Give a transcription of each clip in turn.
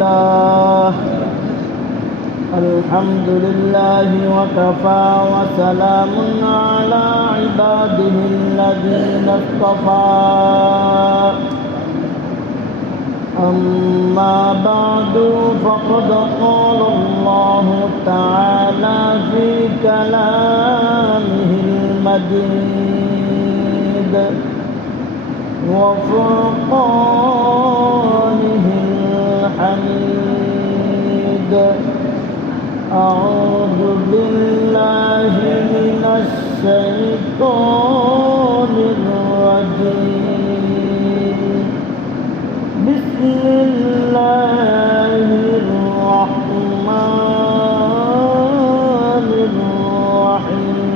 لله. الحمد لله وكفى وسلام على عباده الذين اصطفى. أما بعد فقد قال الله تعالى في كلامه المجيد. وفرقانه أعوذ بالله من الشيطان الرجيم. بسم الله الرحمن الرحيم.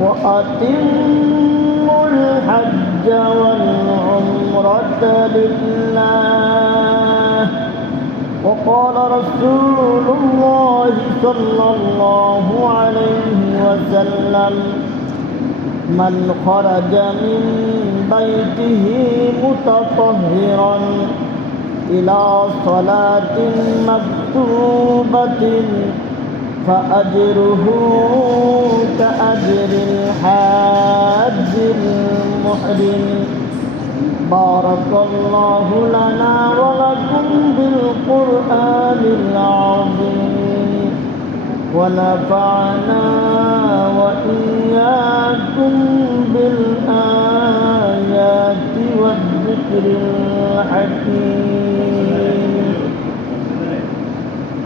وأتموا الحج والعمرة لله. وقال رسول الله صلى الله عليه وسلم من خرج من بيته متطهرا إلى صلاة مكتوبة فأجره كأجر الحاج المحرم. بارك الله لنا ولكم بالقرآن العظيم. ونفعنا وإياكم بالآيات والذكر الحكيم.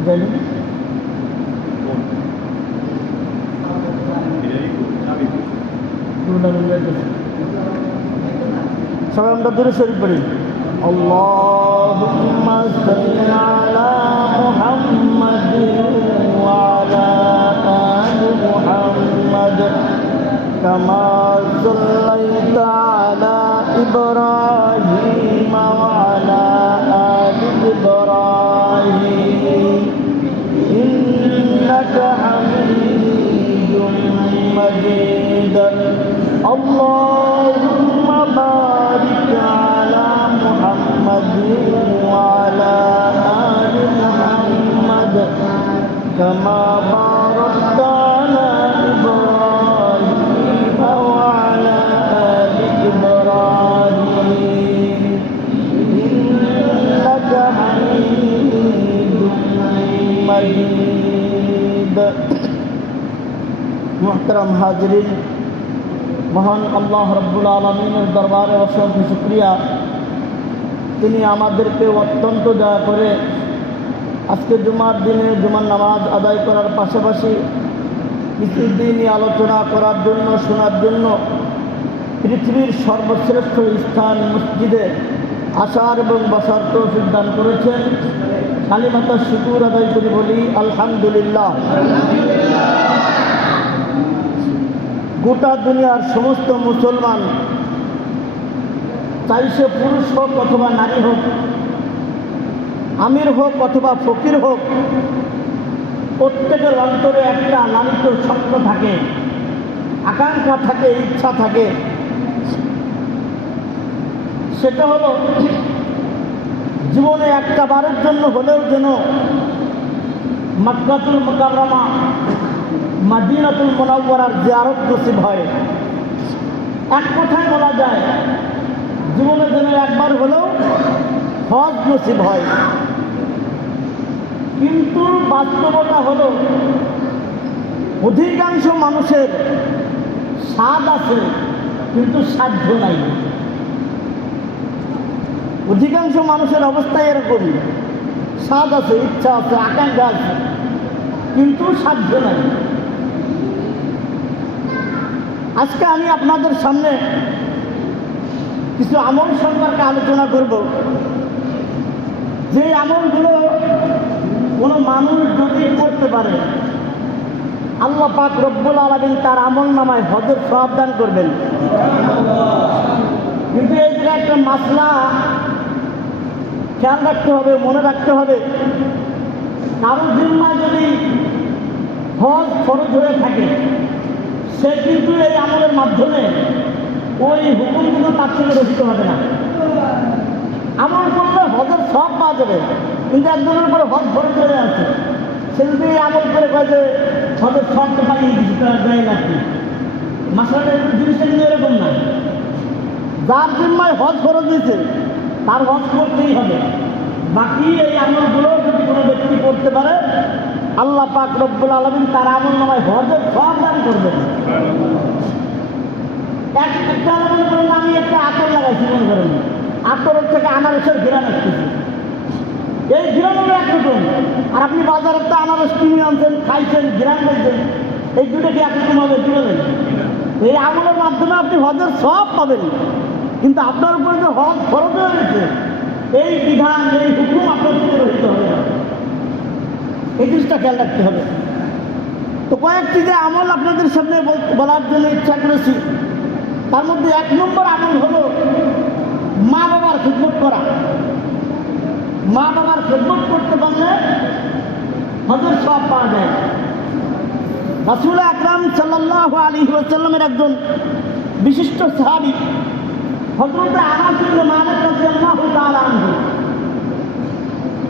جميل সবাই আমরা দূরে শরীর পড়ি। আল্লাহ করিব মোহতরম হাজরিন মহান আল্লাহ রব্বুল আলমিনের দরবারে অসংখ্য শুক্রিয়া তিনি আমাদেরকে অত্যন্ত দয়া করে আজকে জুমার দিনে জুমার নামাজ আদায় করার পাশাপাশি কিছুদিনই আলোচনা করার জন্য শোনার জন্য পৃথিবীর সর্বশ্রেষ্ঠ স্থান মসজিদে আসার এবং বসার তৌফিক দান করেছেন কালীমাতা শুকুর আদায় করি বলি, আলহামদুলিল্লাহ। গোটা দুনিয়ার সমস্ত মুসলমান, চাই সে পুরুষ হোক অথবা নারী হোক, আমির হোক অথবা ফকির হোক, প্রত্যেকের অন্তরে একটা লালিত স্বপ্ন থাকে, আকাঙ্ক্ষা থাকে, ইচ্ছা থাকে। সেটা হলো জীবনে একটা বারের জন্য হলেও যেন মক্কাতুল মোকাররমা, মাদিনাতুল মোনাওয়ারার জিয়ারত নসিব হয়, এক কথায় বলা যায়, জীবনে যেন একবার হলেও হজ নসিব হয়। কিন্তু বাস্তবতা হলো, অধিকাংশ মানুষের স্বাদ আছে, কিন্তু সাধ্য নাই। অধিকাংশ মানুষের অবস্থায় এরকমই স্বাদ আছে, ইচ্ছা আছে, আকাঙ্ক্ষা আছে, কিন্তু সাধ্য নাই। আজকে আমি আপনাদের সামনে কিছু আমল সম্পর্কে আলোচনা করব। যে আমলগুলো কোনো মানুষ যদি করতে পারে, আল্লাহ পাক রব্বুল আলমিন তার আমল নামায় হজর সব দান করবেন। কিন্তু এই জায়গায় একটা মাসলা খেয়াল রাখতে হবে, মনে রাখতে হবে। কারও জিম্মায় যদি হজ খরচ হয়ে থাকে, সে কিন্তু এই আমলের মাধ্যমে ওই হুকুমগুলো তার থেকে রচিত হবে না। আমল করলে হজের সব পাওয়া যাবে, কিন্তু একজনের উপরে হজ ভরে হয়ে আছে। সে যদি এই আমল করে কয় যে, হজের সবটা পাইয়ে কিছু করা যায় না কি মাসাটা জিনিসটা কিন্তু এরকম না। যার জিম্মায় হজ খরচ হয়েছে তার হজ করতেই হবে। বাকি এই আমলগুলো যদি কোনো ব্যক্তি করতে পারে, আল্লাহ পাক রব্বুল আলমিন তার আমল নামায় হজের সব দান করবেন। এক একটা আমল করেন, আমি একটা আতর লাগাইছি, মনে করেন। আতরের থেকে আনারসের ঘিরান আসতেছে। এই ঘিরান হলো একরকম আর আপনি বাজারে তো আনারস কিনে আনছেন, খাইছেন ঘিরান খাইছেন এই দুটো কি একরকম হবে বলেন? এই আমলের মাধ্যমে আপনি হজের সব পাবেন। কিন্তু আপনার উপরে যে খরচ হয়ে গেছে, এই বিধান, এই হুকুম আপনার থেকে রহিত হবে। এই জিনিসটা খেয়াল রাখতে হবে। তো কয়েকটি যে আমল আপনাদের সামনে বলার জন্য ইচ্ছা করেছি, তার মধ্যে এক নম্বর আমল হলো মা বাবার খেদমত করা। মা বাবার খেদমত করতে পারলে হজের সব পাওয়া যায়। রাসুল আকরাম সাল্লাহ আলী ওয়াসাল্লামের একজন বিশিষ্ট সাহাবি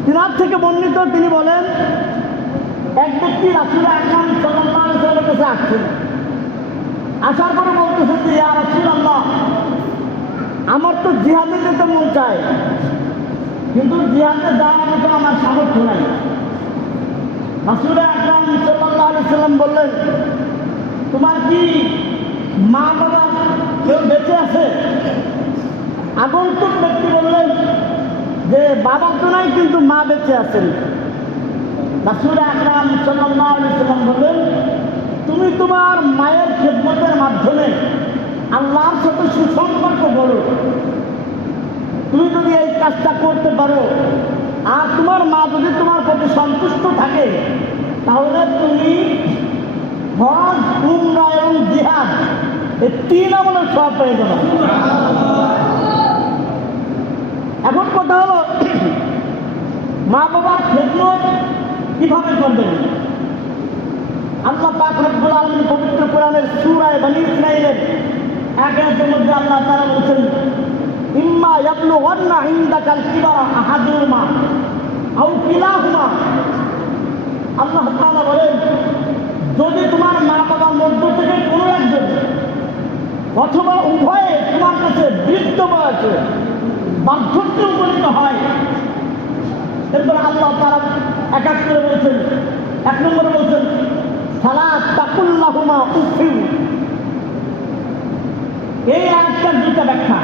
তিনার থেকে বর্ণিত, তিনি বলেন, এক ব্যক্তি আসার পরে বলতেছেন যে, ইয়া আমার তো জিহাদে যেতে মন চায়, কিন্তু জিহাদে যাওয়ার মতো আমার সামর্থ্য নাই। রাসুল আকরাম সাল্লাল্লাহু আলাইহি সাল্লাম বললেন, তোমার কি মা বাবা কেউ বেঁচে আছে? আগন্তুক ব্যক্তি বললেন যে, বাবা তো নাই কিন্তু মা বেঁচে আছেন। বললেন, তুমি তোমার মায়ের খেদমতের মাধ্যমে আল্লাহর সাথে সুসম্পর্ক করো তুমি যদি এই কাজটা করতে পারো, আর তোমার মা যদি তোমার প্রতি সন্তুষ্ট থাকে, তাহলে তুমি হজ, উমরা এবং জিহাদ, এই তিন আমলের সব পেয়ে যাবে। এখন কথা হলো, মা বাবার খেদমত কীভাবে করবেন? আল্লাহ পাক রব্বুল আলামিন পবিত্র কোরআনের সূরায়ে বনী ইসরাঈলের এক আয়াতের মধ্যে আল্লাহ তাআলা বলেছেন, ইম্মা ইয়াবলুগান্না ইনদাকাল কিবারা আহাদুহুমা আও কিলাহুমা। আল্লাহ তাআলা বলেন, যদি তোমার মা বাবার মধ্য থেকে কোনো একজন অথবা উভয়ে তোমার কাছে বৃদ্ধ বয়সে বার্ধক্যে উপনীত হয়। এরপর আল্লাহ তারা এক এক করে বলছেন, এক নম্বরে বলছেন, সালা তাকুল্লাহুমা উফিউ এই একটার দুটা ব্যাখ্যা।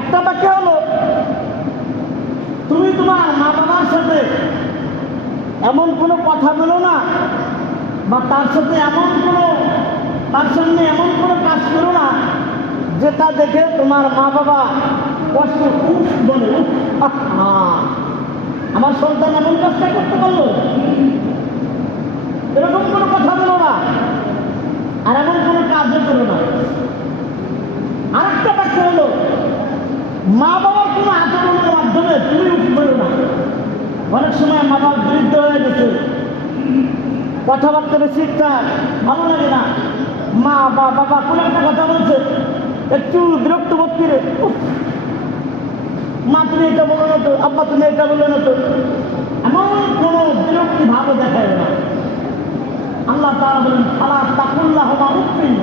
একটা ব্যাখ্যা হলো, তুমি তোমার মা বাবার সাথে এমন কোনো কথা বলো না বা তার সাথে এমন কোনো, তার সামনে এমন কোনো কাজ করো না, যেটা দেখে তোমার মা বাবা কষ্ট বলে আমার সন্তান এমন কাজটা করতে পারল? এরকম কোনো কথা বলো না। আর এমন কোনো কাজও করো না। আরেকটা ব্যাখ্যা হলো, মা বাবার কোনো আচরণের মাধ্যমে তুমি উঠ করো না। অনেক সময় মা বাবার বিরুদ্ধে হয়ে গেছে। কথাবার্তা বেশি একটা ভালো লাগে না। মা বা বাবা কোনো একটা কথা বলছে, একটু বিরক্ত বোধ করে মা তুমি এটা বলো না তো, আব্বা তুমি এটা বলো না তো। এমন কোনো বিরক্তি ভাবও দেখায় না। আল্লাহ তারা বলেন খালা তাকুল্লাহ মা উৎপিন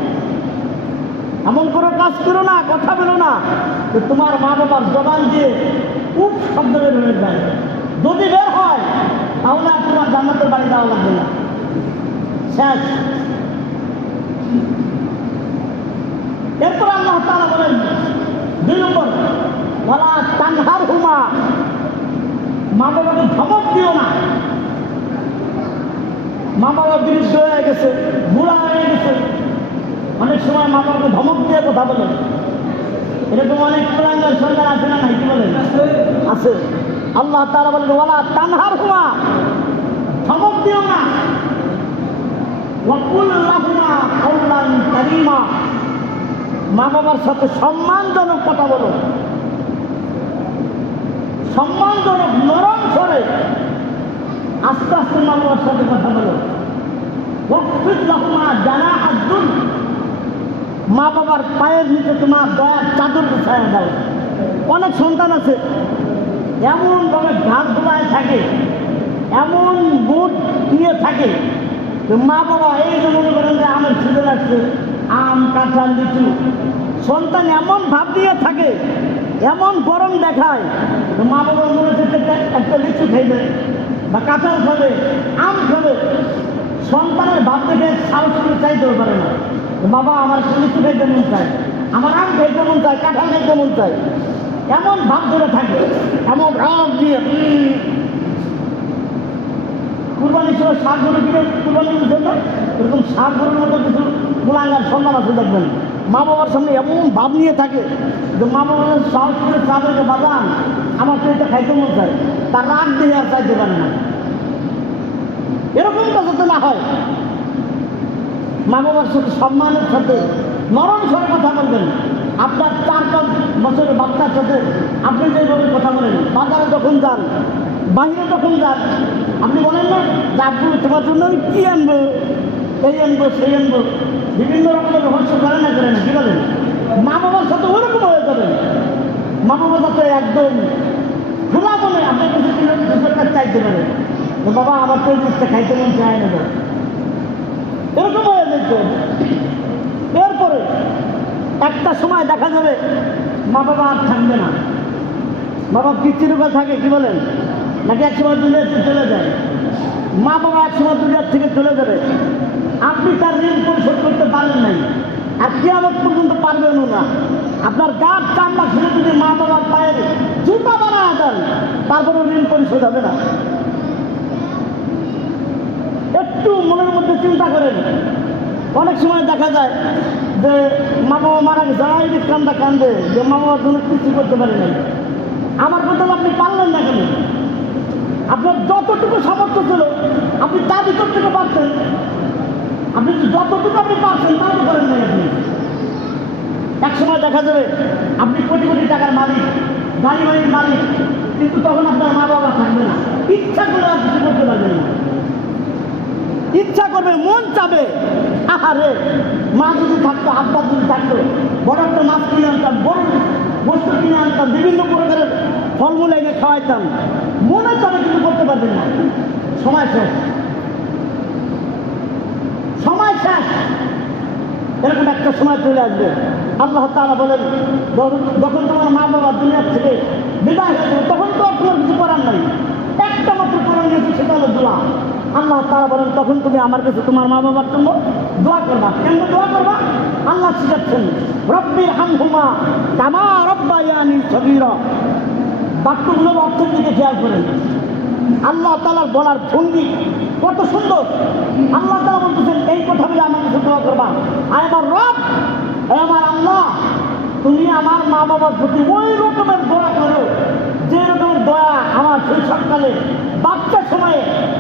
এমন কোনো কাজ করো না, কথা বলো না, যে তোমার মা বাবার জবান দিয়ে খুব শব্দ বের হয়ে যায়। যদি বের হয়, তাহলে আর তোমার জান্নাতের বাড়ি যাওয়া লাগবে না। শেষ। এরপর আল্লাহ তারা বলেন, দুই নম্বর বলা তানহার হুমা। মা বাবাকে ধমক দিও না। মা বাবা বিরুদ্ধ হয়ে গেছে বুড়া হয়ে গেছে। অনেক সময় মা বাবাকে ধমক দিয়ে কথা বলে। এরকম অনেক পুরাঙ্গের সন্তান আছে না কি বলেন? আছে। আল্লাহ তারা বলেন ওয়ালা তানহার হুমা। ধমক দিও না। মা বাবার সাথে সম্মানজনক কথা বলো। সম্মানজনক নরম স্বরে আস্তে আস্তে মা বাবার সাথে কথা বলো। লাহুমা জানাহাদ্দুন মা বাবার পায়ের নিচে তোমার দয়ার চাদর বিছায়া দাও। অনেক সন্তান আছে, এমন এমনভাবে ঘাট দোলায় থাকে, এমন বুট নিয়ে থাকে মা বাবা এই যে মনে করেন যে আমের সিজন আসছে আম, কাঁঠাল, লিচু, সন্তান এমন ভাব দিয়ে থাকে এমন গরম দেখায় মা বাবা মনে হচ্ছে একটা- লিচু খাইবে বা কাঁঠাল খাবে, আম খাবে। সন্তানের ভাব দেখে সাহস চাইতেও পারে না। বাবা, আমার লিচু খাইতে মন চায়, আমার আম খাইতে মন চায়, কাঁঠাল খাইতে মন চায়। এমন ভাব ধরে থাকে, এমন ভাব দিয়ে কুরবানির সময় শাক গরু কিনে, কুরবানি দিচ্ছেন না এরকম শাক গরুর মতো কিছু গোলাঙ্গার সন্ধান আছে দেখবেন। মা বাবার সামনে এমন ভাব নিয়ে থাকে যে মা বাবা সাহস করে চাবে যে বাবা আমার তো এটা খাইতে মন চায়। তার রাগ দিয়ে আর চাইতে পারে না। এরকম তো যাতে না হয়। মা বাবার সাথে সম্মানের সাথে নরম স্বরে কথা বলবেন আপনার চার পাঁচ বছরের বাচ্চার সাথে আপনি যেভাবে কথা বলেন, বাজারে যখন যান, বাহিরে যখন যান, আপনি বলেন না যে আব্বু, তোমার জন্য কী আনব, এই আনব, সেই আনব। বিভিন্ন রকমের রহস্য করে না করে না কী বলেন? মা বাবার সাথে ওরকম হয়ে যাবে। মা বাবার সাথে একদম খোলা বলে আপনার কাছে কিছু চাইতে পারে। বাবা আমার তো জিনিসটা খাইতে মন চায় না এরকম হয়ে যেত এরপরে একটা সময় দেখা যাবে মা বাবা আর থাকবে না। বাবা কি চিরকাল থাকে, কি বলেন? নাকি এক সময় দুনিয়াতে চলে যায়? মা বাবা এক সময় দুনিয়ার থেকে চলে যাবে। আপনি তার ঋণ পরিশোধ করতে পারেন নাই। আর কেয়ামত পর্যন্ত পারবেনও না। আপনার গাছ চামড়া খুলে যদি মা বাবার পায়ের জুতা বানা দেন তারপরে ঋণ পরিশোধ হবে না। একটু মনের মধ্যে চিন্তা করেন। অনেক সময় দেখা যায় যে মা বাবা মারা যাই কান্দা কান্দে, যে মা বাবার জন্য কিছু করতে পারে নাই। আমার কথা আপনি পারলেন না কেন? আপনার যতটুকু সামর্থ্য ছিল, আপনি তার ভিতর থেকে পারতেন আপনি যতটুকু আপনি পারছেন তো করেন নাই আপনি। এক সময় দেখা যাবে, আপনি কোটি কোটি টাকার মালিক গাড়ি বাড়ির মালিক, কিন্তু তখন আপনার মা বাবা থাকবে না। ইচ্ছা করে আর কিছু করতে পারবেন না। ইচ্ছা করবে, মন চাবে, আহারে, মা যদি থাকতো, আব্বা যদি থাকতো, বড় একটা মাছ কিনে আনতাম, বড় বস্তু কিনে আনতাম, বিভিন্ন প্রকারের ফলমূল এনে খাওয়াইতাম। মনে চাবে কিছু করতে পারবেন না। সময় শেষ। সময় শেষ। এরকম একটা সময় চলে আসবে। আল্লাহ তারা বলেন যখন- তোমার মা বাবা দুনিয়ার থেকে বিদায় হয়ে তখন তো তোমার কিছু করার নাই। একটা মাত্র করণীয় আছে, সেটা হলো দোয়া। আল্লাহ তারা বলেন তখন তুমি আমার কাছে তোমার মা বাবার জন্য দোয়া করবা। কেন দোয়া করবা? আল্লাহ শিখাচ্ছেন রব্বির হামহুমা কামা রব্বা ইয়ানি সগীরা। বাক্যগুলোর অর্থের দিকে খেয়াল করেন। আল্লাহ তালার বলার ভঙ্গি কত সুন্দর। আল্লাহ তালা বলতেছেন, এই কথা বলে কাছে দোয়া করবা। আর আমার রব আমার আল্লাহ, তুমি আমার মা বাবার প্রতি ওই রকমের দোয়া করো। যে রকমের দয়া আমার সেই সকালে, বাচ্চার সময়ে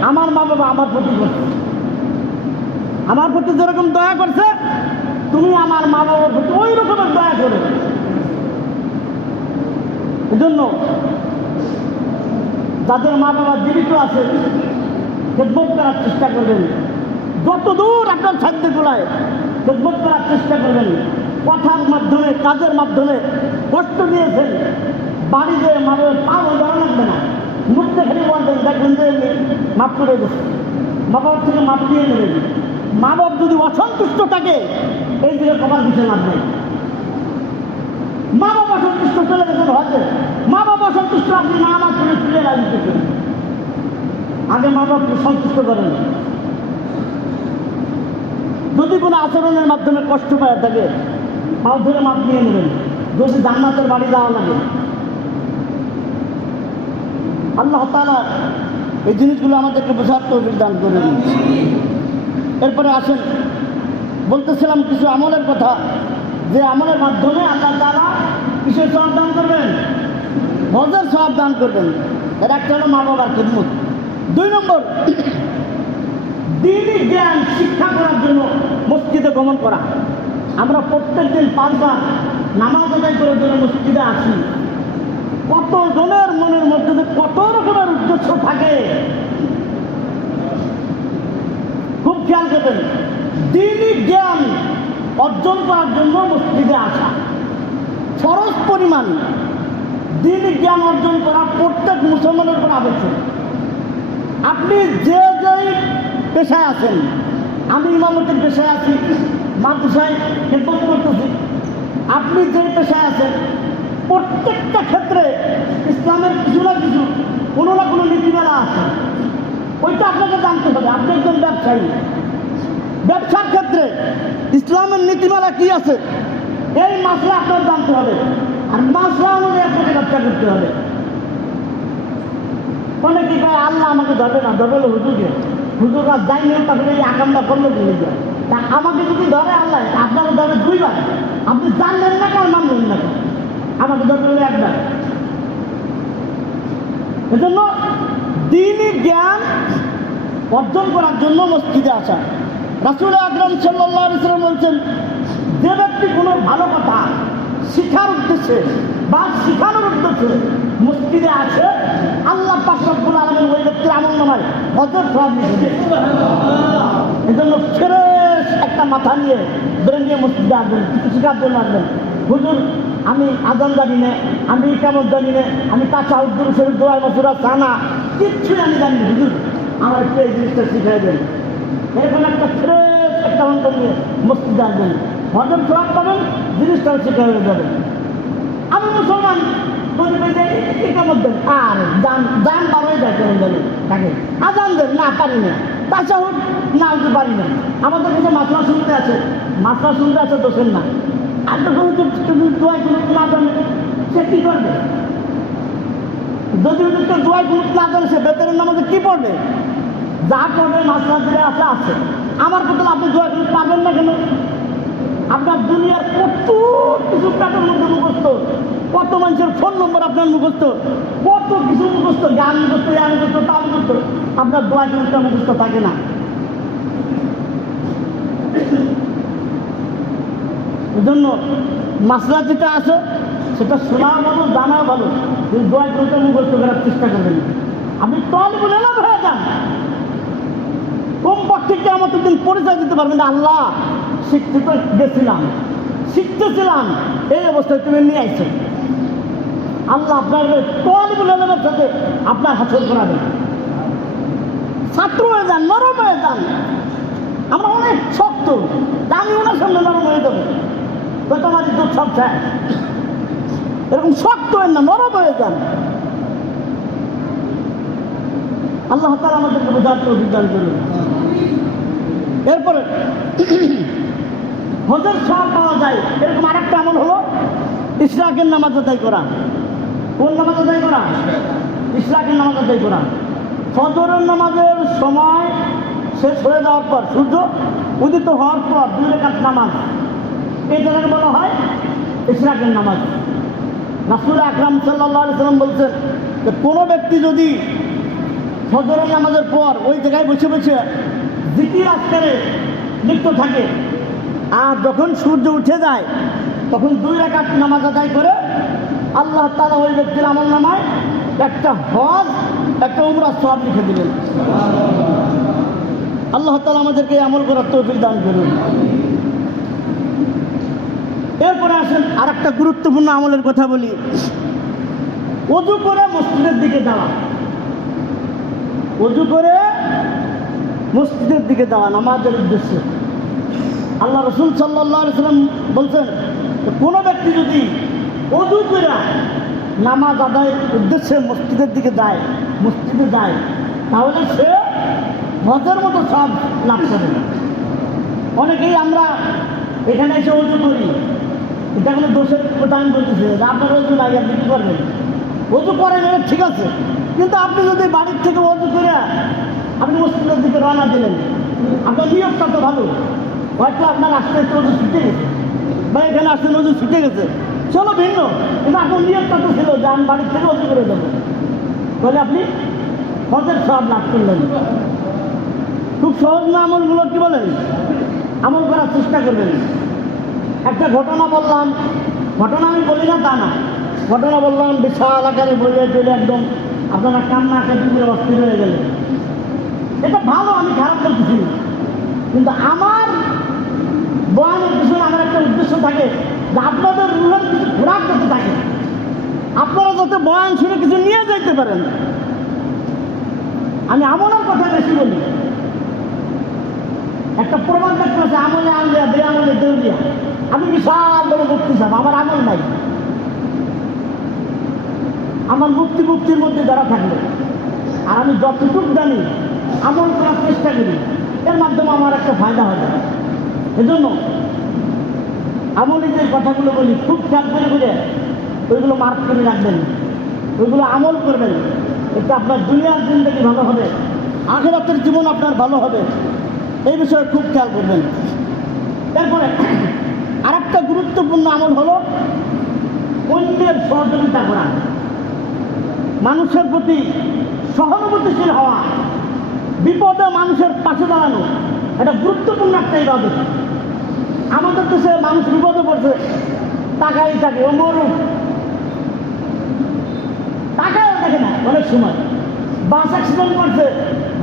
আমার মা বাবা আমার প্রতি করছে। আমার প্রতি যেরকম দয়া করছে, তুমি আমার মা বাবার প্রতি ওই রকমের দয়া করো। এজন্য যাদের মা বাবা জীবিত আছে, খেদমত করার চেষ্টা করবেন। যত দূর আপনার সাধ্য গোলায়, খেদমত করার চেষ্টা করবেন। কথার মাধ্যমে, কাজের মাধ্যমে কষ্ট দিয়েছেন। বাড়ি যেয়ে মা বাবার পা ধরা লাগবে না। মুখতে খালি বলবেন, দেখবেন যে মাফ করে দিচ্ছে মা বাবার থেকে মাপ দিয়ে নেবেন। মা বাপ যদি অসন্তুষ্ট থাকে, এই দিকে বিষয় লাভ নেই মা বাবা চলে গেছেন হয়তো মা বাবা সন্তুষ্ট আপনি না, আমার করে ফিরে রাজনীতি আগে মা বাবাকে সন্তুষ্ট করেন যদি কোনো আচরণের মাধ্যমে কষ্ট পায় থাকে পাও ধরে মাপ নিয়ে নেবেন। যদি জান্নাতের বাড়ি যাওয়া লাগে। আল্লাহ তালা এই জিনিসগুলো আমাদেরকে বোঝার তৌফিক দান করে এরপরে আসেন। বলতেছিলাম কিছু আমলের কথা। যে আমলের মাধ্যমে আল্লাহ তারা কিসের সব দান করবেন? হজের সব দান করবেন। এর একটা হলো মা বাবার খেদমত। দুই নম্বর, দিনই জ্ঞান শিক্ষা করার জন্য মসজিদে গমন করা। আমরা প্রত্যেক দিন পাঁচবার নামাজ আদায় করার জন্য মসজিদে আসি। কত জনের মনের মধ্যে কত রকমের উদ্দেশ্য থাকে? খুব খেয়াল করবেন, দিনই জ্ঞান অর্জন করার জন্য মসজিদে আসা। ফরজ পরিমাণ দিন জ্ঞান অর্জন করা প্রত্যেক মুসলমানের উপর আবশ্যক। আপনি যে যেই পেশায় আছেন, আমি ইমামতির পেশায় আছি, মাদ্রাসায় খেদমত করতেছি, আপনি যে পেশায় আছেন, প্রত্যেকটা ক্ষেত্রে ইসলামের কিছু না কিছু, কোনো না কোনো নীতিমালা আছে। ওইটা আপনাকে জানতে হবে, আপনি একজন ব্যবসায়ী। ব্যবসার ক্ষেত্রে ইসলামের নীতিমালা কি আছে? এই মাসলা আপনার জানতে হবে। আর মাসলা অনুযায়ী আপনাকে ব্যবসা করতে হবে। অনেকে কয় আল্লাহ আমাকে ধরবে না, ধরবে হলো হুজুরকে। হুজুররা যাই নিয়ে তাহলে এই আকামটা করলে দিয়ে যায় তা আমাকে যদি ধরে আল্লাহ আপনাকে ধরে দুইবার। আপনি জানলেন না কেন, মানলেন না আমাকে ধরবে হলো একবার। এজন্য দিনই জ্ঞান অর্জন করার জন্য মসজিদে আসা। রাসুল আকরম সাল্লাম বলছেন যে ব্যক্তি কোনো ভালো কথা শিখার উদ্দেশ্যে বা শিখানোর উদ্দেশ্যে মসজিদে আছে, আল্লাহ পাশরফুল আলমের ওই ব্যক্তির নামায় হজর সব লিখে এজন্য ফ্রেশ একটা মাথা নিয়ে বেড়ে নিয়ে মসজিদে আসবেন শেখার জন্য আসবেন। হুজুর, আমি আজান জানি না, আমি কেমন জানি না, আমি কাঁচা উদ্দুর শরীর দোয়ার মসুরা সানা কিচ্ছুই আমি জানি হুজুর, আমার একটু এই জিনিসটা শিখাই দেন। এরকম একটা ফ্রেশ একটা অন্তর নিয়ে মসজিদে আসবেন। হজম সব পাবেন জিনিসটাও শিখে হয়ে যাবে। আমি মুসলমান দেন, না তাছাড়া না পারি কাছে আছে। আছে না। আর দোয়াই কোনো না জানে, সে কী করবে? যদি দোয়াই না জানে, সে বেতনের নামাজে কী পড়বে? যা করবে মাসলা আছে। আমার কথা আপনি দোয়া করতে পারবেন না কেন? আপনার দুনিয়ার কত কিছু টাকার মধ্যে মুখস্থ। কত মানুষের ফোন নম্বর আপনার মুখস্থ? কত কিছু মুখস্থ? গান মুখস্থ ইয়া মুখস্থ তা মুখস্থ। আপনার দোয়া জিনিসটা মুখস্থ থাকে না। এজন্য মাসলা যেটা আছে, সেটা শোনা ভালো জানা ভালো। কিন্তু দোয়া জিনিসটা মুখস্থ করার চেষ্টা করবেন। আপনি তল বলে না হয়ে যান। কমপক্ষে কি আমাদের দিন পরিচয় দিতে পারবেন আল্লাহ শিখতে তো গেছিলাম। শিখতেছিলাম, এই অবস্থায় তুমি নিয়ে আসছো আল্লাহ আপনার তলিবুল আলমের সাথে আপনার হাসল করাবেন ছাত্র হয়ে যান, নরম হয়ে যান। আমরা অনেক শক্ত তা আমি ওনার সামনে নরম হয়ে যাব। হয়তো আমাদের তো সব শেষ। এরকম শক্ত হয়ে না, নরম হয়ে যান। আল্লাহ তালা আমাদেরকে বোঝার তো অভিজ্ঞান করুন। এরপরে হজের সব পাওয়া যায়। এরকম আরেকটা আমল হলো ইসরাকের নামাজ আদায় করা। কোন নামাজ আদায় করা? ইসরাকের নামাজ আদায় করা। ফজরের নামাজের সময় শেষ হয়ে যাওয়ার পর, সূর্য উদিত হওয়ার পর দুই রেখাত নামাজ। এটাকে বলা হয় ইসরাকের নামাজ। রাসুল আকরাম সাল্লাম বলছেন যে, কোনো ব্যক্তি যদি ফজরের নামাজের পর ওই জায়গায় বসে বসে জিকির আজকারে লিপ্ত থাকে আর যখন সূর্য উঠে যায়, তখন দুই রেখাত নামাজ আদায় করে আল্লাহ তালা ওই ব্যক্তির আমল নামায়, একটা হজ, একটা উমরা সব লিখে দিলেন। আল্লাহ তালা আমাদেরকে আমল করার তৌফিক দান করুন। এরপরে আসেন আর একটা গুরুত্বপূর্ণ আমলের কথা বলি। অজু করে মসজিদের দিকে যাওয়া। অজু করে মসজিদের দিকে যাওয়া, নামাজের উদ্দেশ্যে। আল্লাহ রসুল সাল্লাম বলছেন কোনো ব্যক্তি যদি অজু করে নামাজ আদায়ের উদ্দেশ্যে মসজিদের দিকে যায়, মসজিদে যায়, তাহলে সে হজের মতো সব লাভ করে। অনেকেই আমরা এখানে এসে অজু করি। এটা কোনো দোষের বলতেছি যে আপনার অজু নাই, আপনি কী করবেন? অজু করেন, এটা ঠিক আছে। কিন্তু আপনি যদি বাড়ির থেকে অজু করে আপনি মসজিদের দিকে রওনা দিলেন, আপনার নিয়োগটা তো ভালো। হয়তো আপনার আস্তে আস্তে অজু ছুটে গেছে। বা এখানে আসতে অজু ছুটে গেছে। চলো, ভিন্ন। কিন্তু আপনার নিয়োগটা তো ছিল যে আমি বাড়ির থেকে অজু করে দেবো তাহলে আপনি হজের সব লাভ করলেন। খুব সহজ না আমলগুলো, কি বলেন? আমল করার চেষ্টা করবেন। একটা ঘটনা বললাম। ঘটনা আমি বলি না, তা না। ঘটনা বললাম, বিশাল আকারে বলে চলে একদম। আপনারা কান্না কাটি অস্থির হয়ে গেলেন। এটা ভালো, আমি খারাপ না কিন্তু আমার বয়ানের পিছনে আমার একটা উদ্দেশ্য থাকে যে আপনাদের রুহের কিছু খোরাক করতে থাকে। আপনারা যাতে বয়ান শুনে কিছু নিয়ে যাইতে পারেন। আমি আমলের কথা বেশি বলি। একটা প্রমাণ দেখতে আছে আমলে আনলিয়া বে আমলে দেউলিয়া। আমি বিশাল বড় মুক্তি সাহেব, আমার আমল নাই। আমার মুক্তি মুক্তির মধ্যে যারা থাকবে, আর আমি যতটুকু জানি, আমল করার চেষ্টা করি, এর মাধ্যমে আমার একটা ফায়দা হবে। এজন্য আমলি যে কথাগুলো বলি, খুব খেয়াল করে করে ওইগুলো মার্ক করে রাখবেন। ওইগুলো আমল করবেন। এতে আপনার দুনিয়ার জিন্দগি ভালো হবে, আখেরাতের জীবন আপনার ভালো হবে। এই বিষয়ে খুব খেয়াল করবেন। তারপরে আরেকটা গুরুত্বপূর্ণ আমল হলো অন্যের সহযোগিতা করা। মানুষের প্রতি সহানুভূতিশীল হওয়া, বিপদে মানুষের পাশে দাঁড়ানো, এটা গুরুত্বপূর্ণ একটা ইবাদত। আমাদের দেশে মানুষ বিপদে পড়ছে। টাকাই থাকে, ও মরুক। টাকাও থাকে না, অনেক সময়। বাস অ্যাক্সিডেন্ট করছে,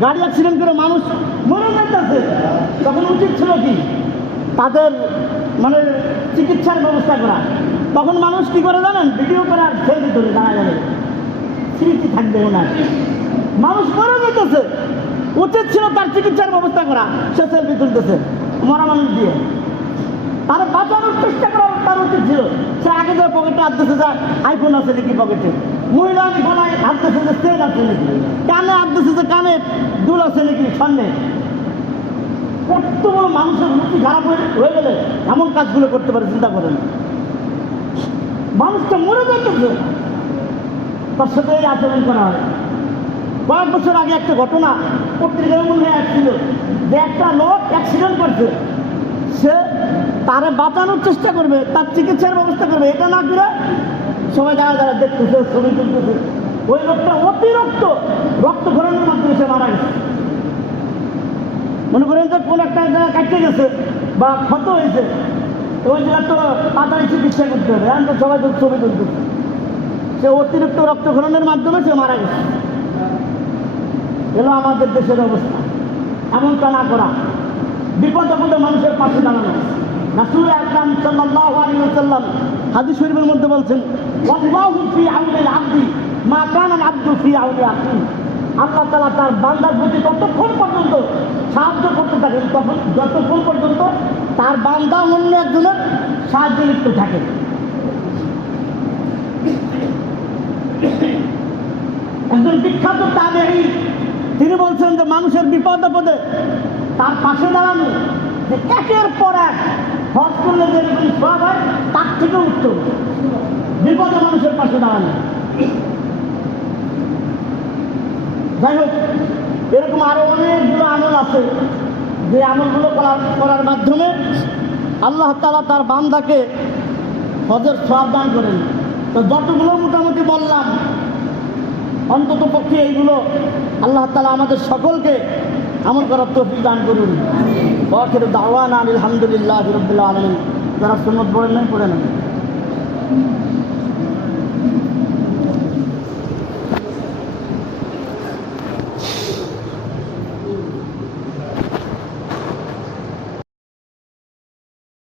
গাড়ি অ্যাক্সিডেন্ট করে মানুষ মরে যেতেছে তখন উচিত ছিল কি? তাদের মানে চিকিৎসার ব্যবস্থা করা। তখন মানুষ কি করে জানেন? ভিডিও করে আর সেলফি তুলে দাঁড়া যাবে। স্মৃতি থাকবে ওনার। মানুষ মরে যেতেছে উচিত ছিল তার চিকিৎসার ব্যবস্থা করা। সে সেলফি তুলতেছে। মরা মানুষ দিয়ে। তারা বাঁচানোর চেষ্টা করা তার উচিত ছিল। সে আগে যে পকেটে হাঁটতেছে যে আইফোন আছে নাকি পকেটে মহিলা গলায় হাঁটতেছে যে সেট আছে নাকি? কানে হাঁটতেছে যে, কানে দুল আছে নাকি সামনে? কত বড় মানুষের মুক্তি খারাপ হয়ে গেলে এমন কাজগুলো করতে পারে, চিন্তা করেন। মানুষটা মরে যাইতেছে। তার সাথে এই আচরণ করা হয়। কয়েক বছর আগে একটা ঘটনা পত্রিকায় মনে হয় আসছিল যে, একটা লোক অ্যাক্সিডেন্ট করছে। সে তারে বাঁচানোর চেষ্টা করবে, তার চিকিৎসার ব্যবস্থা করবে, এটা না করে সবাই যারা যারা দেখতেছে, ছবি তুলতেছে, ওই লোকটা অতিরিক্ত রক্তক্ষরণের মাধ্যমে সে মারা গেছে। মনে করেন যে কোন একটা জায়গা কাটতে গেছে বা ক্ষত হয়েছে ওই জায়গা তো তাড়াতাড়ি চিকিৎসা করতে হবে। এখন তো সবাই তো ছবি তুলতেছে। সে অতিরিক্ত রক্তক্ষরণের মাধ্যমে সে মারা গেছে। এলো আমাদের দেশের অবস্থা। এমনটা না করা। বিপদ আপদে মানুষের পাশে দাঁড়ানো। রাসূল আকরাম সাল্লাল্লাহু আলাইহি ওয়াসাল্লাম হাদিস শরীফের মধ্যে বলছেন ওয়াল্লাহু ফি আউনিল আবদি, মা কানা আবদু ফি আউনি আখি। আল্লাহ তাআলা তার বান্দার প্রতি ততক্ষণ পর্যন্ত সাহায্য করতে থাকেন তখন যতক্ষণ পর্যন্ত তার বান্দা অন্য একজনের সাহায্য লিপ্ত থাকে। একজন বিখ্যাত তাবেঈ, তিনি বলছেন যে, মানুষের বিপদ আপদে তার পাশে দাঁড়ানো একের পর এক হজ করলে যেরকম সব হয়? তার থেকে উত্তম। বিপদে মানুষের পাশে দাঁড়ানো। যাই হোক, এরকম আরও অনেকগুলো আমল আছে। যে আমলগুলো করার করার মাধ্যমে আল্লাহ তালা তার বান্দাকে হজের সব দান করেন। তো যতগুলো মোটামুটি বললাম, অন্তত পক্ষে এইগুলো আল্লাহ তালা আমাদের সকলকে আমল করার তৌফিক দান করুন। ওয়াখির দাওয়ান আলহামদুলিল্লাহ রবিল্লা আলমিন। যারা সুন্নত নাই পড়ে নেন।